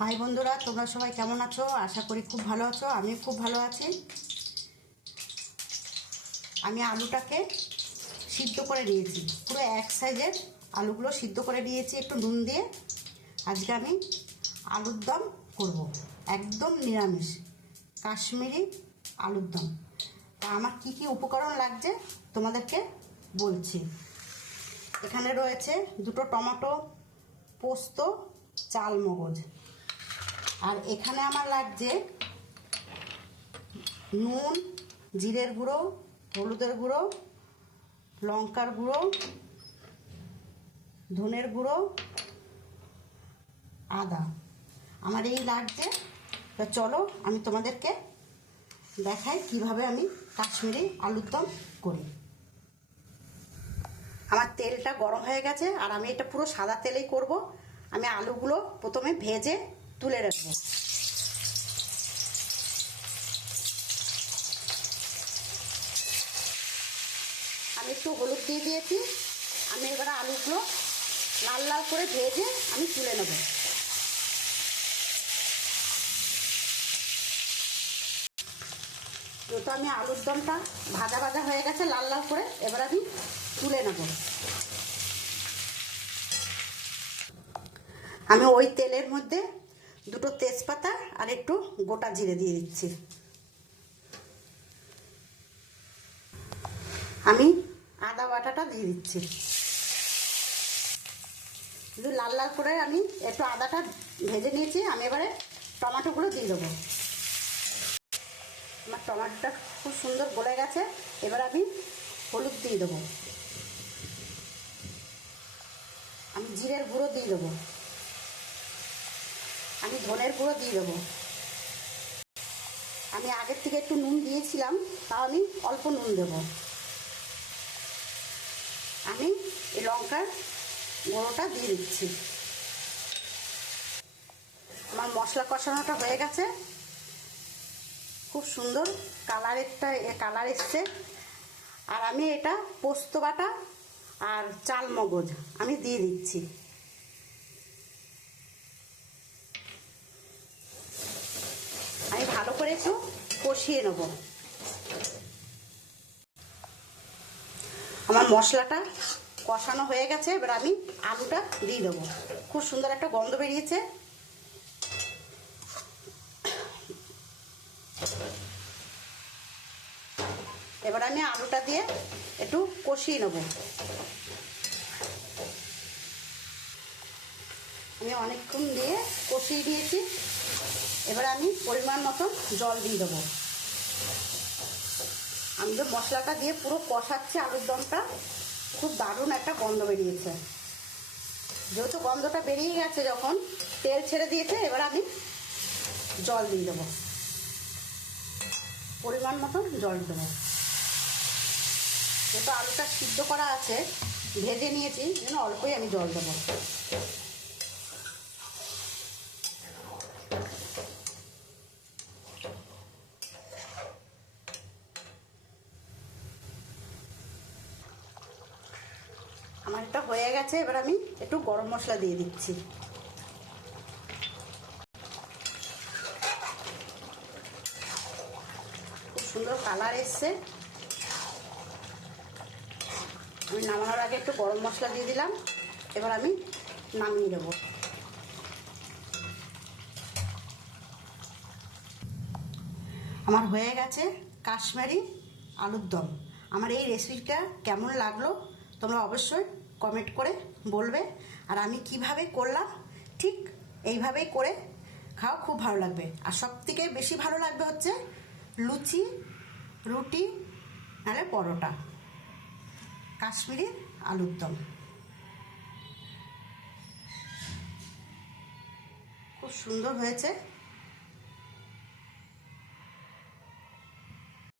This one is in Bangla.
হাই বন্ধুরা, তোমরা সবাই কেমন আছো? আশা করি খুব ভালো আছো। আমি খুব ভালো আছি। আমি আলুটাকে সিদ্ধ করে নিয়েছি, পুরো এক সাইজের আলুগুলো সিদ্ধ করে নিয়েছি একটু নুন দিয়ে। আজকে আমি আলুর দম করব, একদম নিরামিষ কাশ্মীরি আলুর দম। তা আমার কি কি উপকরণ লাগছে তোমাদেরকে বলছি। এখানে রয়েছে দুটো টমেটো, পোস্ত, চাল মগজ। আর এখানে আমার লাগছে নুন, জিরের গুঁড়ো, হলুদের গুঁড়ো, লঙ্কার গুঁড়ো, ধনের গুঁড়ো, আদা। আমার এই লাগছে। তো চলো আমি তোমাদেরকে দেখাই কিভাবে আমি কাশ্মীরি আলুর দম করি। আমার তেলটা গরম হয়ে গেছে আর আমি এটা পুরো সাদা তেলেই করব। আমি আলুগুলো প্রথমে ভেজে তুলে রাখবো। আমি একটু হলুদ দিয়ে দিয়েছি। আমি এবারে আলুগুলো লাল লাল করে ভেজে আমি তুলে নেব। যেহেতু আমি আলুর দমটা ভাজা ভাজা হয়ে গেছে লাল লাল করে, এবার আমি তুলে নেব। আমি ওই তেলের মধ্যে দুটো তেজপাতা আর একটু গোটা জিরে দিয়ে দিচ্ছি। আমি আদা বাটাটা দিয়ে দিচ্ছি। শুধু লাল লাল করে আমি একটু আদাটা ভেজে নিয়েছি। আমি এবারে টমেটোগুলো দিয়ে দেবো। আমার টমেটোটা খুব সুন্দর গলে গেছে। এবার আমি হলুদ দিয়ে দেবো। আমি জিরের গুঁড়ো দিয়ে দেবো। আমি ধনের গুঁড়ো দিয়ে দেবো। আমি আগের থেকে একটু নুন দিয়েছিলাম, তাও আমি অল্প নুন দেবো। আমি এই লঙ্কার গুঁড়োটা দিয়ে দিচ্ছি। আমার মশলা কষানোটা হয়ে গেছে। খুব সুন্দর কালার এসছে। আর আমি এটা পোস্ত বাটা আর চাল মগজ আমি দিয়ে দিচ্ছি। আমি ভালো করে একটু কষিয়ে নেব। আমার মশলাটা কষানো হয়ে গেছে। এবার আমি আলুটা দিয়ে দেবো। খুব সুন্দর একটা গন্ধ বেরিয়েছে। এবার আমি আলুটা দিয়ে একটু কষিয়ে নেব। আমি অনেকক্ষণ দিয়ে কষিয়ে দিয়েছি। এবার আমি পরিমাণ মতো জল দিয়ে দেবো। আমি যে মশলাটা দিয়ে পুরো কষাচ্ছি আলুর দমটা, খুব দারুণ একটা গন্ধ বেরিয়েছে। যেহেতু গন্ধটা বেরিয়ে গেছে, যখন তেল ছেড়ে দিয়েছে, এবার আমি জল দিয়ে দেবো। পরিমাণ মতো জল দেবো। যেহেতু আলুটা সিদ্ধ করা আছে, ভেজে নিয়েছি, যেন অল্পই আমি জল দেবো। আমার এটা হয়ে গেছে। এবার আমি একটু গরম মশলা দিয়ে দিচ্ছি। খুব সুন্দর কালার এসছে। আমি নামানোর আগে একটু গরম মশলা দিয়ে দিলাম। এবার আমি নামিয়ে দেবো। আমার হয়ে গেছে কাশ্মীরি আলুর দম। আমার এই রেসিপিটা কেমন লাগলো তোমরা অবশ্যই কমেন্ট করে বলবে। আর আমি কিভাবে করলাম ঠিক এইভাবেই করে খাও, খুব ভালো লাগবে। আর সবথেকে বেশি ভালো লাগবে হচ্ছে লুচি, রুটি, নাহলে পরোটা। কাশ্মীরি আলুর দম খুব সুন্দর হয়েছে।